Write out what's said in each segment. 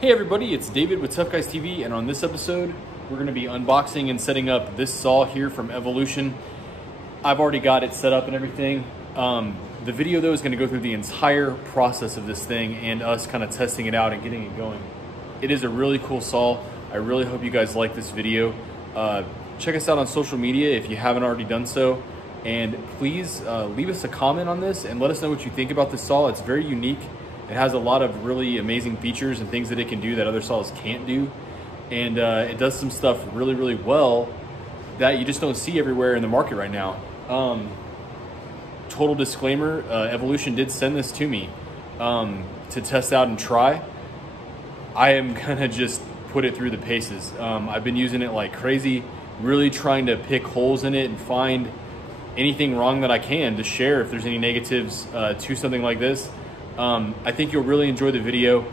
Hey everybody, it's David with Tough Guys TV, and on this episode, we're going to be unboxing and setting up this saw here from Evolution. I've already got it set up and everything. The video though is going to go through the entire process of this thing and us kind of testing it out and getting it going. It is a really cool saw. I really hope you guys like this video. Check us out on social media if you haven't already done so. And please leave us a comment on this and let us know what you think about this saw. It's very unique. It has a lot of really amazing features and things that it can do that other saws can't do. And it does some stuff really, really well that you just don't see everywhere in the market right now. Total disclaimer, Evolution did send this to me to test out and try. I am gonna just put it through the paces. I've been using it like crazy, really trying to pick holes in it and find anything wrong that I can to share if there's any negatives to something like this. I think you'll really enjoy the video.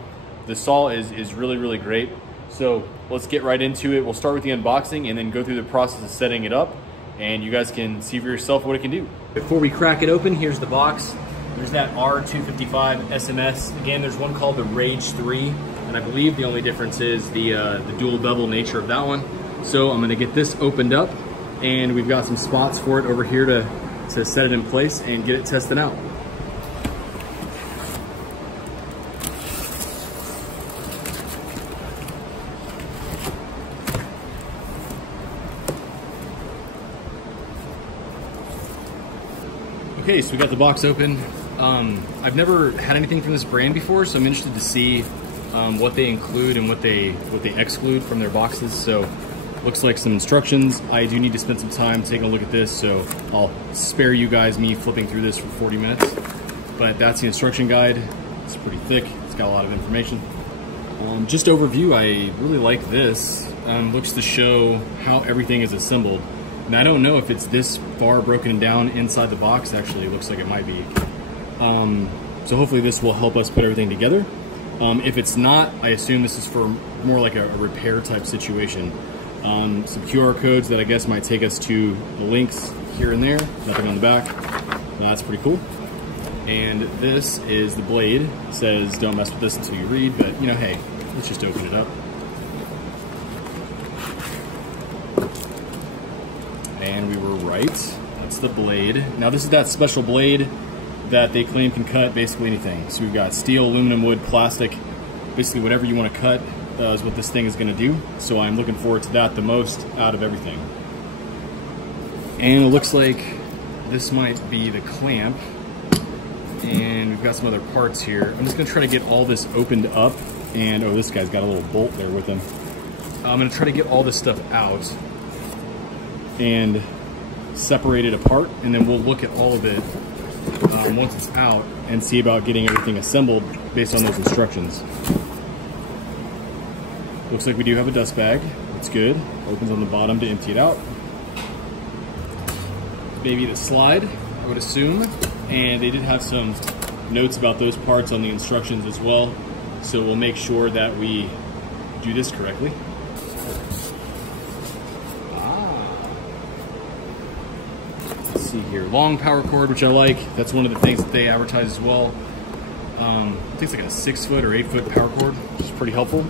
The saw is really, really great. So let's get right into it. We'll start with the unboxing and then go through the process of setting it up, and you guys can see for yourself what it can do. Before we crack it open, here's the box. There's that R255 SMS. Again, there's one called the Rage 3, and I believe the only difference is the dual bevel nature of that one. So I'm gonna get this opened up, and we've got some spots for it over here to set it in place and get it tested out. Okay, so we got the box open. I've never had anything from this brand before, so I'm interested to see what they include and what they exclude from their boxes. So looks like some instructions. I do need to spend some time taking a look at this, so I'll spare you guys me flipping through this for 40 minutes. But that's the instruction guide. It's pretty thick. It's got a lot of information. Just overview, I really like this. Looks to show how everything is assembled. And I don't know if it's this far broken down inside the box. Actually, it looks like it might be. So hopefully this will help us put everything together. If it's not, I assume this is for more like a repair type situation. Some QR codes that I guess might take us to the links here and there. Nothing on the back. That's pretty cool. And this is the blade. It says don't mess with this until you read, but you know, hey, let's just open it up. And we were right. That's the blade. Now this is that special blade that they claim can cut basically anything. So we've got steel, aluminum, wood, plastic, basically whatever you want to cut is what this thing is going to do. So I'm looking forward to that the most out of everything. And it looks like this might be the clamp. And we've got some other parts here. I'm just going to try to get all this opened up. And oh, this guy's got a little bolt there with him. I'm going to try to get all this stuff out and separate it apart, and then we'll look at all of it once it's out and see about getting everything assembled based on those instructions. Looks like we do have a dust bag. That's good. Opens on the bottom to empty it out. Maybe the slide, I would assume. And they did have some notes about those parts on the instructions as well, so we'll make sure that we do this correctly. Here, long power cord, which I like. That's one of the things that they advertise as well. I think it's like a 6-foot or 8-foot power cord, which is pretty helpful.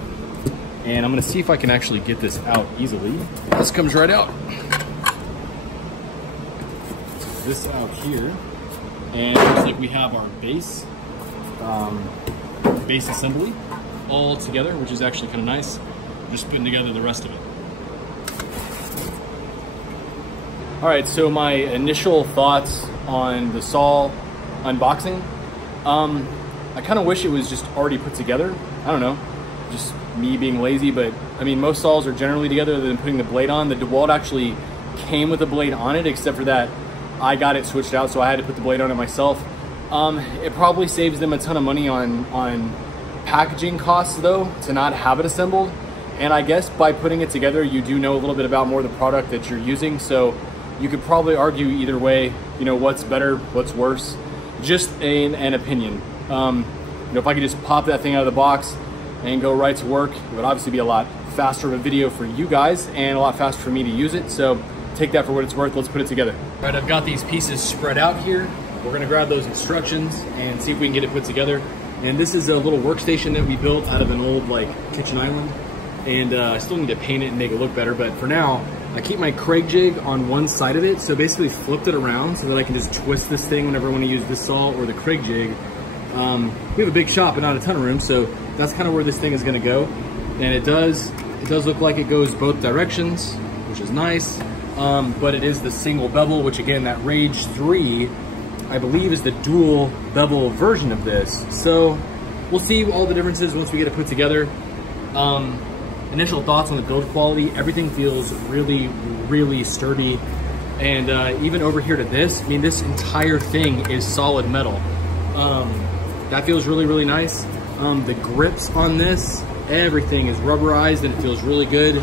And I'm going to see if I can actually get this out easily. This comes right out. This out here, and it looks like we have our base assembly all together, which is actually kind of nice. I'm just putting together the rest of it. All right, so my initial thoughts on the saw unboxing. I kind of wish it was just already put together. I don't know, just me being lazy, but I mean, most saws are generally together other than putting the blade on. The DeWalt actually came with a blade on it, except for that I got it switched out, so I had to put the blade on it myself. It probably saves them a ton of money on packaging costs though, to not have it assembled. And I guess by putting it together, you do know a little bit about more of the product that you're using. So you could probably argue either way, you know, what's better, what's worse. Just an opinion. You know, if I could just pop that thing out of the box and go right to work, it would obviously be a lot faster of a video for you guys and a lot faster for me to use it. So take that for what it's worth. Let's put it together. All right, I've got these pieces spread out here. We're gonna grab those instructions and see if we can get it put together. And this is a little workstation that we built out of an old like kitchen island. And I still need to paint it and make it look better, but for now, I keep my Craig jig on one side of it, so basically flipped it around so that I can just twist this thing whenever I want to use this saw or the Craig jig. We have a big shop and not a ton of room, so that's kind of where this thing is going to go. And it does look like it goes both directions, which is nice. But it is the single bevel, which again, that Rage 3, I believe is the dual bevel version of this. So we'll see all the differences once we get it put together. Initial thoughts on the build quality, everything feels really, really sturdy. And even over here to this, I mean, this entire thing is solid metal. That feels really, really nice. The grips on this, everything is rubberized and it feels really good.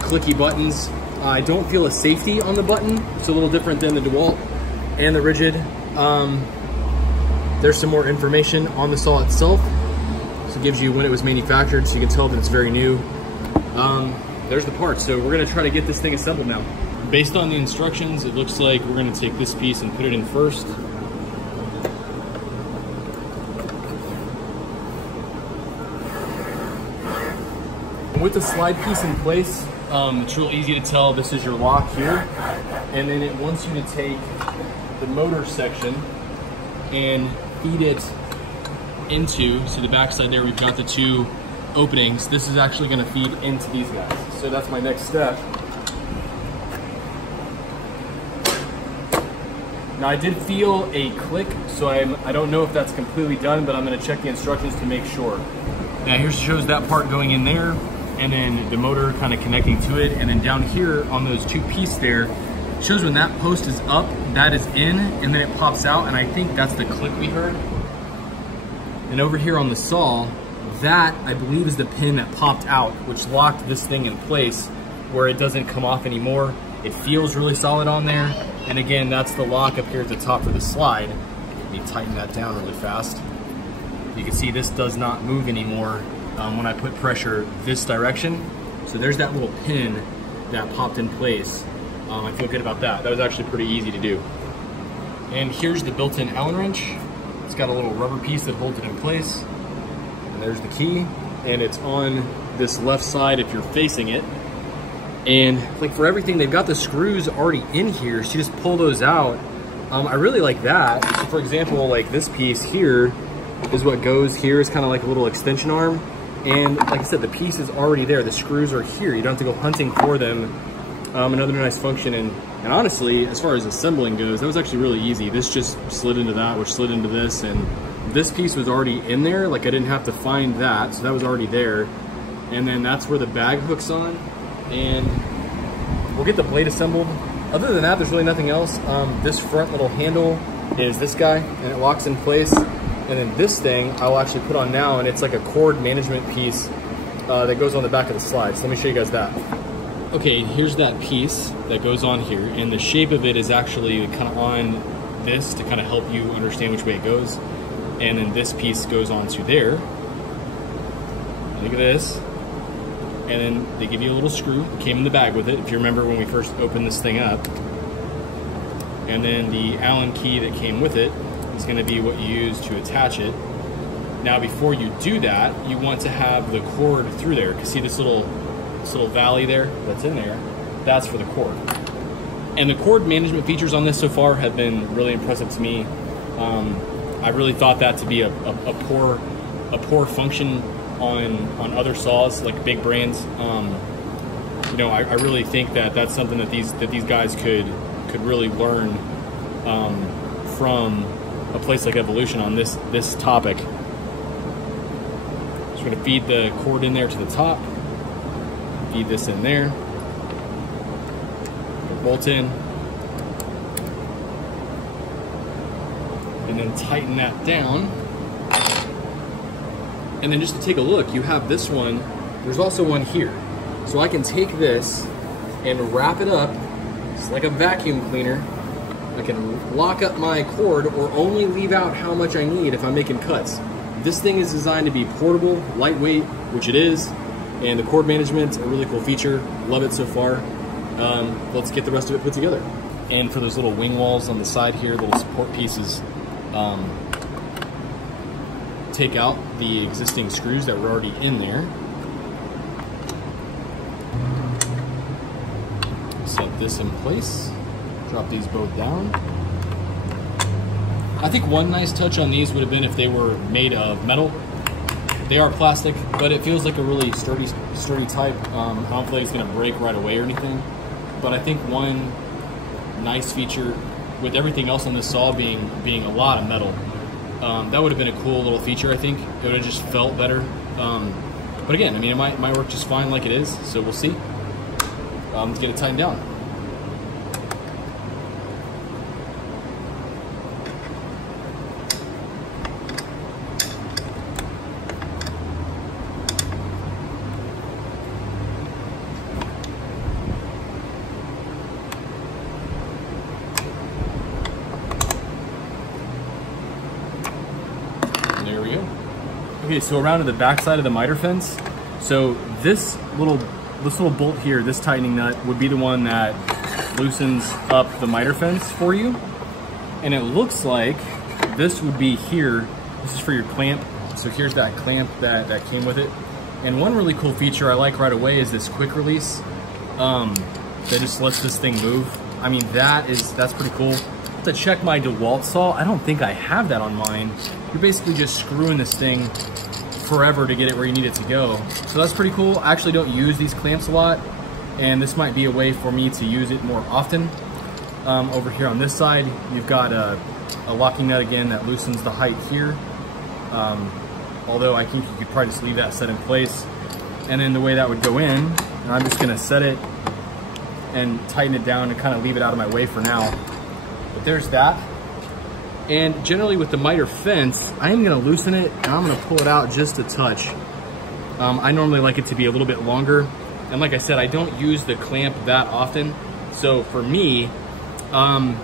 Clicky buttons. I don't feel a safety on the button. It's a little different than the DeWalt and the Rigid. There's some more information on the saw itself. So it gives you when it was manufactured, so you can tell that it's very new. There's the parts. So we're gonna try to get this thing assembled now. Based on the instructions, it looks like we're gonna take this piece and put it in first. With the slide piece in place, it's real easy to tell this is your lock here. And then it wants you to take the motor section and feed it into, so the backside there, we've got the two openings. This is actually gonna feed into these guys. So that's my next step. Now I did feel a click, so I don't know if that's completely done, but I'm gonna check the instructions to make sure. Now here shows that part going in there, and then the motor kind of connecting to it, and then down here on those two pieces there, shows when that post is up, that is in, and then it pops out, and I think that's the click we heard. And over here on the saw, that I believe is the pin that popped out, which locked this thing in place where it doesn't come off anymore. It feels really solid on there. And again, that's the lock up here at the top for the slide. Let me tighten that down really fast. You can see this does not move anymore when I put pressure this direction. So there's that little pin that popped in place. I feel good about that. That was actually pretty easy to do. And here's the built-in Allen wrench. It's got a little rubber piece that holds it in place. And there's the key, and it's on this left side if you're facing it. And like for everything, they've got the screws already in here, so you just pull those out. I really like that. So for example, like this piece here is what goes here. It's kind of like a little extension arm. And like I said, the piece is already there. The screws are here. You don't have to go hunting for them. Another nice function. And honestly, as far as assembling goes, that was actually really easy. This just slid into that, which slid into this. And this piece was already in there. Like I didn't have to find that. So that was already there. And then that's where the bag hooks on. And we'll get the blade assembled. Other than that, there's really nothing else. This front little handle is this guy, and it locks in place. And then this thing I'll actually put on now, and it's like a cord management piece that goes on the back of the slide. So let me show you guys that. Okay, here's that piece that goes on here, and the shape of it is actually kind of on this to kind of help you understand which way it goes. And then this piece goes onto there. Look at this. And then they give you a little screw. It came in the bag with it, if you remember when we first opened this thing up. And then the Allen key that came with it is going to be what you use to attach it. Now before you do that, you want to have the cord through there. Because see this little valley there that's in there? That's for the cord. And the cord management features on this so far have been really impressive to me. I really thought that to be a poor function on other saws, like big brands. You know, I really think that that's something that these guys could really learn from a place like Evolution on this topic. So we're gonna feed the cord in there to the top, feed this in there, bolt in, and then tighten that down. And then just to take a look, you have this one. There's also one here. So I can take this and wrap it up. It's like a vacuum cleaner. I can lock up my cord or only leave out how much I need if I'm making cuts. This thing is designed to be portable, lightweight, which it is. And the cord management's a really cool feature. Love it so far. Let's get the rest of it put together. And for those little wing walls on the side here, little support pieces, take out the existing screws that were already in there. Set this in place, drop these both down. I think one nice touch on these would have been if they were made of metal. They are plastic, but it feels like a really sturdy type. I don't feel like it's gonna break right away or anything. But I think one nice feature, with everything else on this saw being a lot of metal, that would have been a cool little feature. I think it would have just felt better. But again, I mean, it might work just fine like it is. So we'll see. Let's get it tightened down. There we go. Okay, so around to the back side of the miter fence. So this little bolt here, this tightening nut, would be the one that loosens up the miter fence for you. And it looks like this would be here. This is for your clamp. So here's that clamp that came with it. And one really cool feature I like right away is this quick release that just lets this thing move. I mean, that's pretty cool. To check my DeWalt saw, I don't think I have that on mine. You're basically just screwing this thing forever to get it where you need it to go. So that's pretty cool. I actually don't use these clamps a lot, and this might be a way for me to use it more often. Over here on this side, you've got a locking nut again that loosens the height here. Although I think you could probably just leave that set in place. And then the way that would go in, and I'm just gonna set it and tighten it down and kind of leave it out of my way for now. But there's that. And generally with the miter fence, I am gonna loosen it and I'm gonna pull it out just a touch. I normally like it to be a little bit longer. And like I said, I don't use the clamp that often. So for me, you know,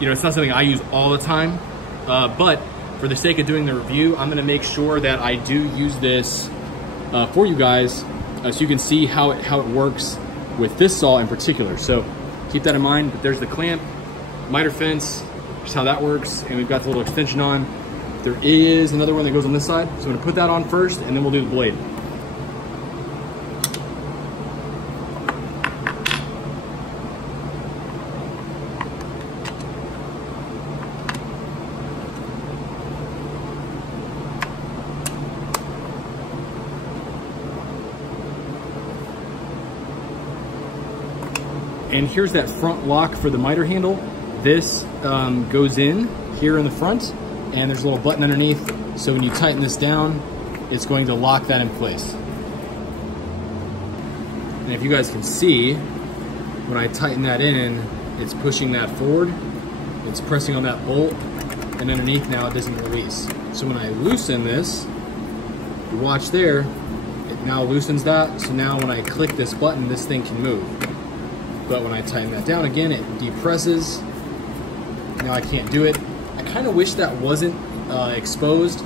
it's not something I use all the time, but for the sake of doing the review, I'm gonna make sure that I do use this for you guys so you can see how it works with this saw in particular. So keep that in mind. But there's the clamp, miter fence, just how that works, and we've got the little extension on. There is another one that goes on this side, so I'm gonna put that on first, and then we'll do the blade. And here's that front lock for the miter handle. This goes in here in the front, and there's a little button underneath. So when you tighten this down, it's going to lock that in place. And if you guys can see, when I tighten that in, it's pushing that forward. It's pressing on that bolt, and underneath now it doesn't release. So when I loosen this, you watch there, it now loosens that. So now when I click this button, this thing can move. But when I tighten that down again, it depresses. Now I can't do it. I kind of wish that wasn't exposed.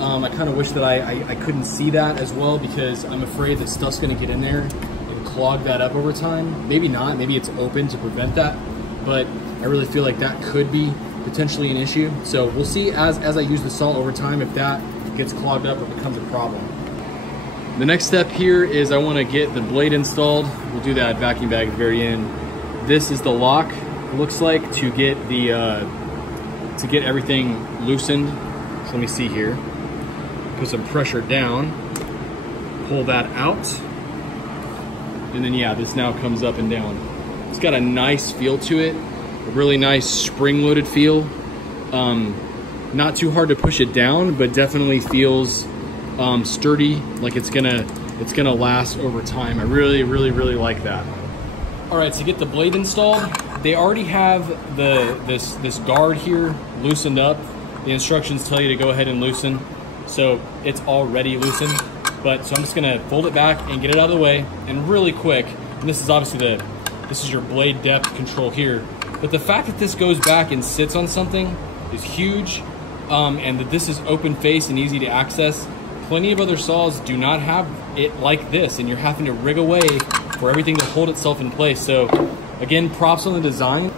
I kind of wish that I couldn't see that as well, because I'm afraid that stuff's gonna get in there and clog that up over time. Maybe not, maybe it's open to prevent that, but I really feel like that could be potentially an issue. So we'll see as I use the saw over time if that gets clogged up or becomes a problem. The next step here is I want to get the blade installed. We'll do that vacuum bag at the very end. This is the lock, it looks like, to get everything loosened. So let me see here. Put some pressure down, pull that out, and then yeah, this now comes up and down. It's got a nice feel to it, a really nice spring-loaded feel. Not too hard to push it down, but definitely feels sturdy, like it's gonna last over time. I really like that. All right, to get the blade installed, they already have this guard here loosened up. The instructions tell you to go ahead and loosen, so it's already loosened. But so I'm just gonna fold it back and get it out of the way, and really quick. And this is obviously this is your blade depth control here. But the fact that this goes back and sits on something is huge, and that this is open face and easy to access. Plenty of other saws do not have it like this, and you're having to rig away for everything to hold itself in place. So again, props on the design.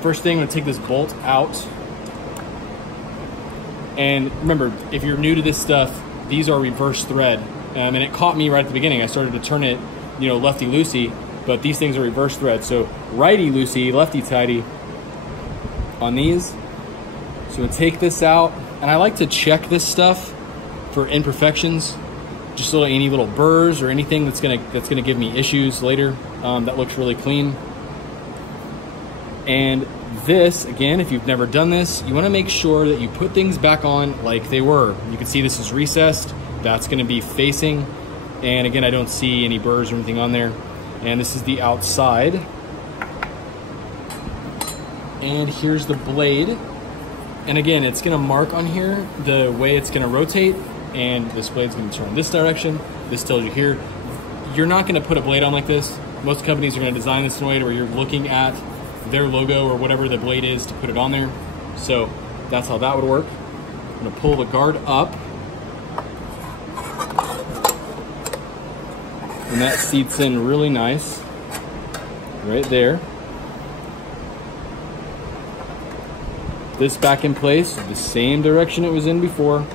First thing, I'm gonna take this bolt out. And remember, if you're new to this stuff, these are reverse thread. And it caught me right at the beginning. I started to turn it, you know, lefty-loosey, but these things are reverse thread. So righty-loosey, lefty-tighty on these. So we'll take this out, and I like to check this stuff for imperfections, just any little burrs or anything that's gonna give me issues later. That looks really clean. And this, again, if you've never done this, you wanna make sure that you put things back on like they were. You can see this is recessed, that's gonna be facing. And again, I don't see any burrs or anything on there. And this is the outside. And here's the blade. And again, it's gonna mark on here the way it's gonna rotate, and this blade's gonna turn this direction. This tells you here. You're not gonna put a blade on like this. Most companies are gonna design this in a way where you're looking at their logo or whatever the blade is to put it on there. So that's how that would work. I'm gonna pull the guard up. And that seats in really nice, right there. This back in place, the same direction it was in before.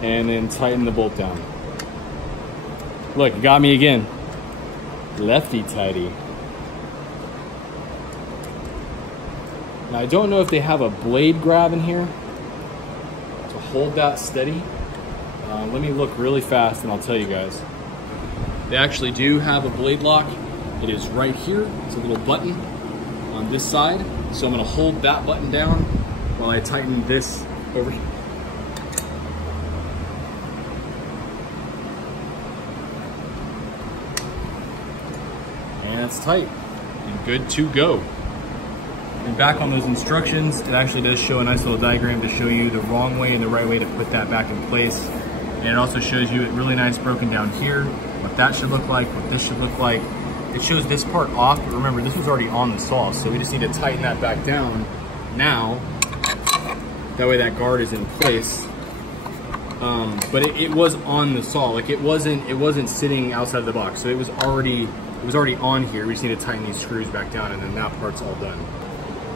And then tighten the bolt down. Look, it got me again. Lefty-tighty. Now I don't know if they have a blade grab in here to hold that steady. Let me look really fast and I'll tell you guys. They actually do have a blade lock. It is right here. It's a little button on this side. So I'm gonna hold that button down while I tighten this over here. And it's tight and good to go. And back on those instructions, it actually does show a nice little diagram to show you the wrong way and the right way to put that back in place. And it also shows you it really nice broken down here, what that should look like, what this should look like. It shows this part off, but remember this was already on the saw, so we just need to tighten that back down now. That way that guard is in place. But it was on the saw, like it wasn't sitting outside the box, so it was already on here. We just need to tighten these screws back down, and then that part's all done.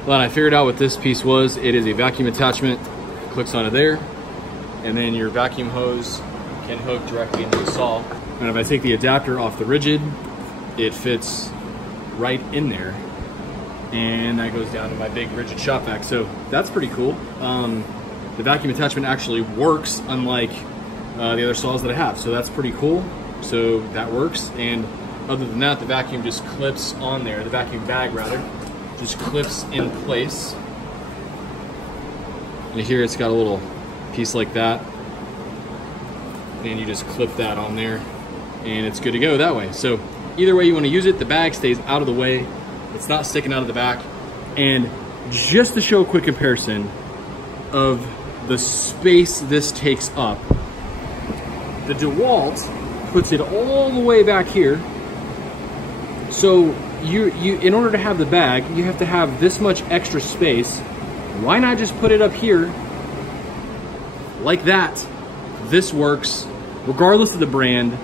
Well, I figured out what this piece was. It is a vacuum attachment. It clicks onto there, and then your vacuum hose can hook directly into the saw. And if I take the adapter off the rigid, it fits right in there, and that goes down to my big rigid shop vac. So that's pretty cool. The vacuum attachment actually works, unlike the other saws that I have. So that's pretty cool. So that works. And other than that, the vacuum just clips on there. The vacuum bag, rather, just clips in place. And here it's got a little piece like that. And you just clip that on there, and it's good to go that way. So either way you want to use it, the bag stays out of the way. It's not sticking out of the back. And just to show a quick comparison of the space this takes up, the DeWalt puts it all the way back here. So you in order to have the bag, you have to have this much extra space. Why not just put it up here like that? This works regardless of the brand.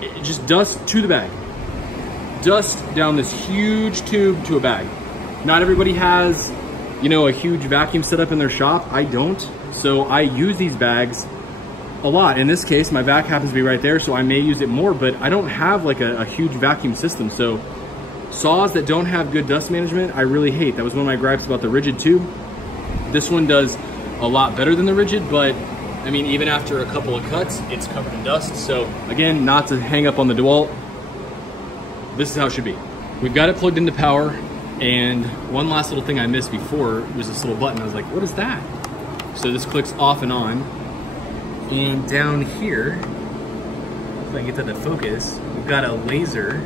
It just dust to the bag. Dust down this huge tube to a bag. Not everybody has, you know, a huge vacuum setup in their shop. I don't. So I use these bags a lot. In this case, my vac happens to be right there, so I may use it more, but I don't have like a huge vacuum system. So saws that don't have good dust management, I really hate. That was one of my gripes about the rigid tube. This one does a lot better than the rigid, but I mean, even after a couple of cuts, it's covered in dust. So again, not to hang up on the DeWalt, this is how it should be. We've got it plugged into power, and one last little thing I missed before was this little button. I was like, what is that? So this clicks off and on. And down here, if I can get that to focus, we've got a laser,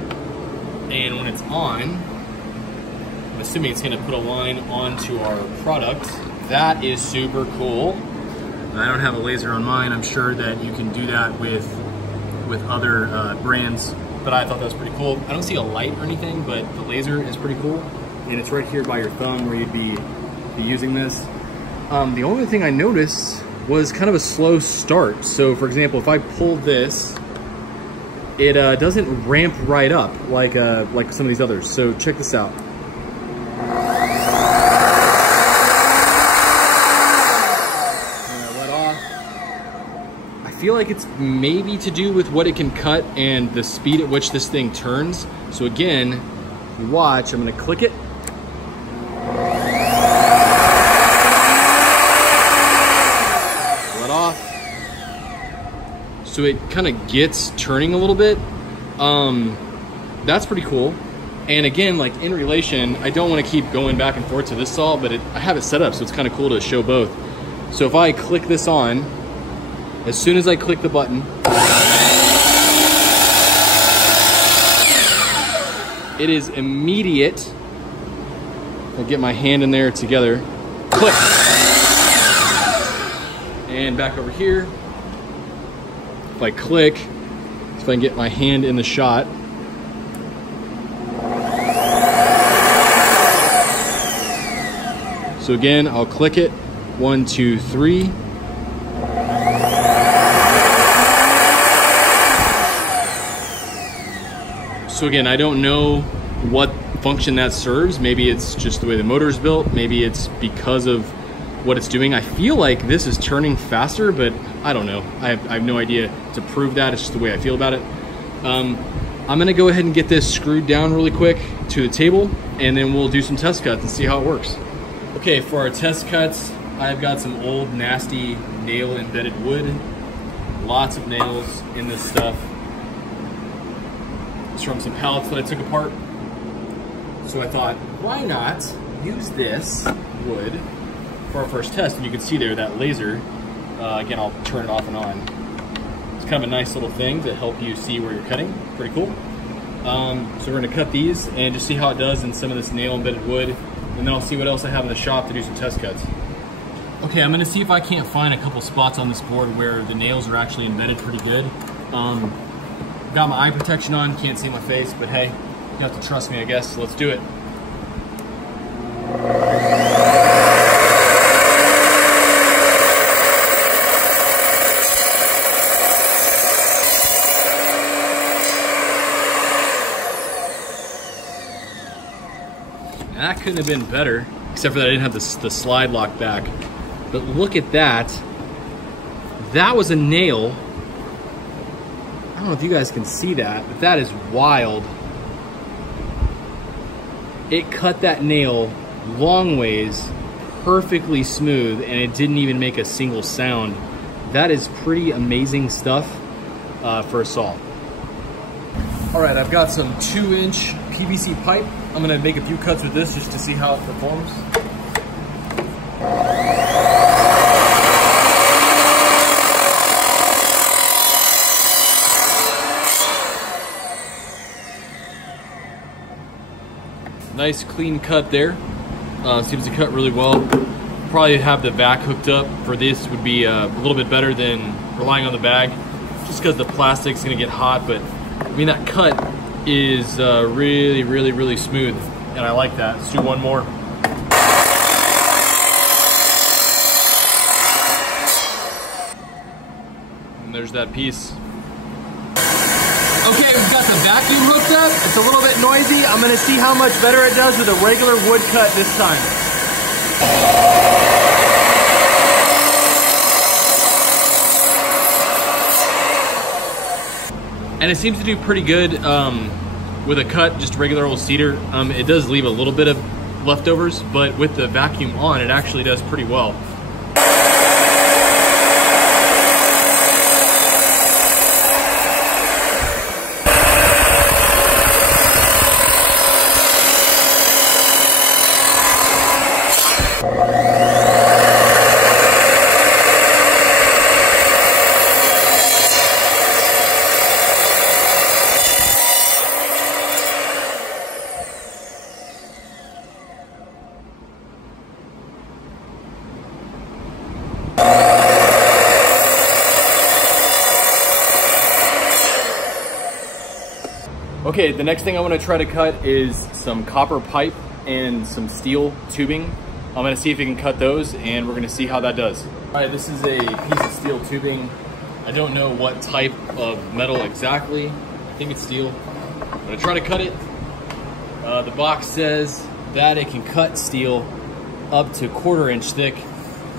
and when it's on, I'm assuming it's gonna put a line onto our product. That is super cool. I don't have a laser on mine. I'm sure that you can do that with other brands, but I thought that was pretty cool. I don't see a light or anything, but the laser is pretty cool. And it's right here by your thumb where you'd be using this. The only thing I noticed was kind of a slow start. So for example, if I pull this, it doesn't ramp right up like some of these others. So check this out. feel like it's maybe to do with what it can cut and the speed at which this thing turns. So again, if you watch, I'm gonna click it. Let off. So it kind of gets turning a little bit. That's pretty cool. And again, like in relation, I don't want to keep going back and forth to this saw, but I have it set up, so it's kind of cool to show both. So if I click this on, as soon as I click the button, it is immediate. I'll get my hand in there together. Click. And back over here. If I click, if I can get my hand in the shot. So again, I'll click it. 1, 2, 3. So again, I don't know what function that serves. Maybe it's just the way the motor is built. Maybe it's because of what it's doing. I feel like this is turning faster, but I don't know. I have no idea to prove that. It's just the way I feel about it. I'm gonna go ahead and get this screwed down really quick to the table, and then we'll do some test cuts and see how it works. Okay, for our test cuts, I've got some old nasty nail embedded wood. Lots of nails in this stuff. It's from some pallets that I took apart. So I thought, why not use this wood for our first test? And you can see there that laser. Again, I'll turn it off and on. It's kind of a nice little thing to help you see where you're cutting. Pretty cool. So we're gonna cut these and just see how it does in some of this nail embedded wood. And then I'll see what else I have in the shop to do some test cuts. Okay, I'm gonna see if I can't find a couple spots on this board where the nails are actually embedded pretty good. Got my eye protection on, can't see my face, but hey, you have to trust me, I guess. So let's do it. That couldn't have been better, except for that I didn't have the slide lock back. But look at that. That was a nail. I don't know if you guys can see that, but that is wild. It cut that nail long ways, perfectly smooth, and it didn't even make a single sound. That is pretty amazing stuff for a saw. All right, I've got some 2-inch PVC pipe. I'm gonna make a few cuts with this just to see how it performs. Nice clean cut there. Seems to cut really well. Probably have the vac hooked up for this would be a little bit better than relying on the bag, just because the plastic's gonna get hot. But I mean, that cut is really, really, really smooth, and I like that. Let's do one more. And there's that piece. Okay, we've got the vacuum hooked up. It's a little bit noisy. I'm gonna see how much better it does with a regular wood cut this time. And it seems to do pretty good with a cut, just regular old cedar. It does leave a little bit of leftovers, but with the vacuum on, it actually does pretty well. Okay, the next thing I want to try to cut is some copper pipe and some steel tubing. I'm going to see if we can cut those, and we're going to see how that does. All right, this is a piece of steel tubing. I don't know what type of metal exactly. I think it's steel. I'm going to try to cut it. The box says that it can cut steel up to 1/4 inch thick.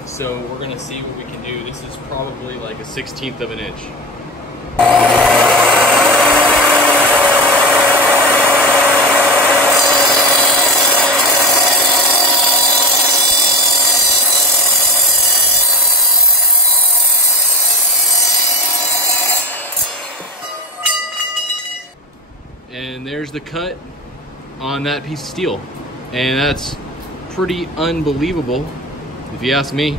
So we're gonna see what we can do. This is probably like a 1/16 of an inch. And there's the cut on that piece of steel. And that's pretty unbelievable, if you ask me,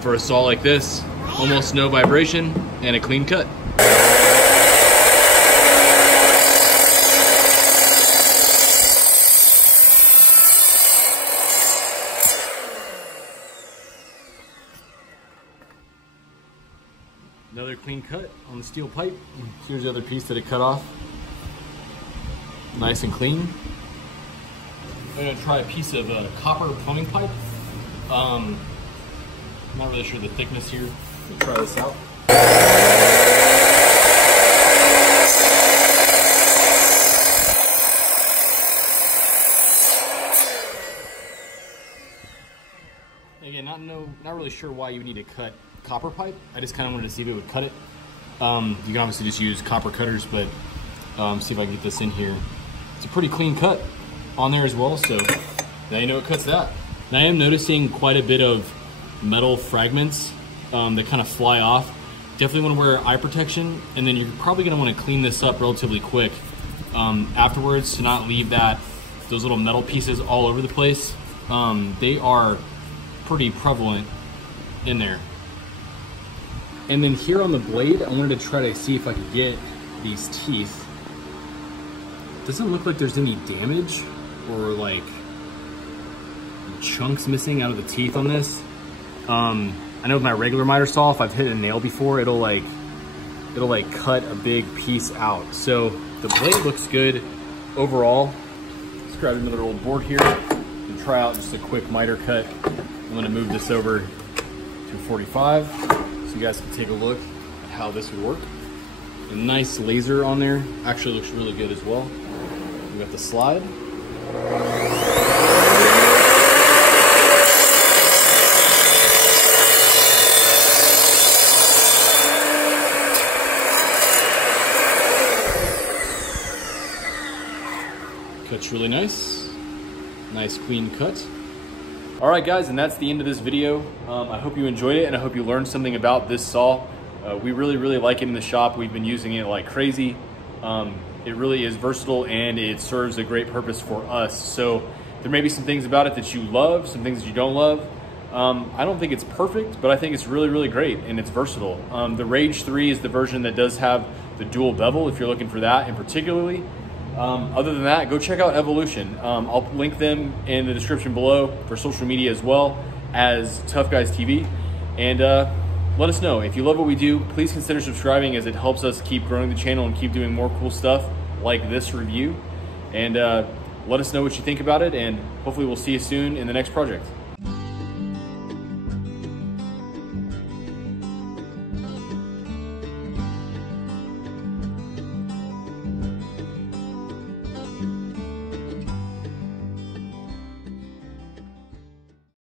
for a saw like this. Almost no vibration and a clean cut. Another clean cut on the steel pipe. Here's the other piece that it cut off. Nice and clean. I'm gonna try a piece of copper plumbing pipe. I'm not really sure the thickness here. Let me try this out. Again, not really sure why you would need to cut copper pipe. I just kind of wanted to see if it would cut it. You can obviously just use copper cutters, but see if I can get this in here. It's a pretty clean cut on there as well, so now you know it cuts that. And I am noticing quite a bit of metal fragments that kind of fly off. Definitely want to wear eye protection, and then you're probably going to want to clean this up relatively quick afterwards to not leave those little metal pieces all over the place. They are pretty prevalent in there. And then here on the blade, I wanted to try to see if I could get these teeth. Doesn't look like there's any damage or like chunks missing out of the teeth on this. I know with my regular miter saw, if I've hit a nail before, it'll cut a big piece out. So the blade looks good overall. Let's grab another old board here and try out just a quick miter cut. I'm gonna move this over to 45 so you guys can take a look at how this would work. A nice laser on there, actually looks really good as well. We got the slide. Cuts really nice. Nice clean cut. All right guys, and that's the end of this video. I hope you enjoyed it and I hope you learned something about this saw. We really like it in the shop. We've been using it like crazy. It really is versatile and it serves a great purpose for us. So there may be some things about it that you love, some things that you don't love. I don't think it's perfect, but I think it's really great and it's versatile. The Rage 3 is the version that does have the dual bevel if you're looking for that in particularly. Other than that, go check out Evolution. I'll link them in the description below for social media as well as Tough Guys TV. And let us know. If you love what we do, please consider subscribing as it helps us keep growing the channel and keep doing more cool stuff like this review. And let us know what you think about it, and hopefully we'll see you soon in the next project.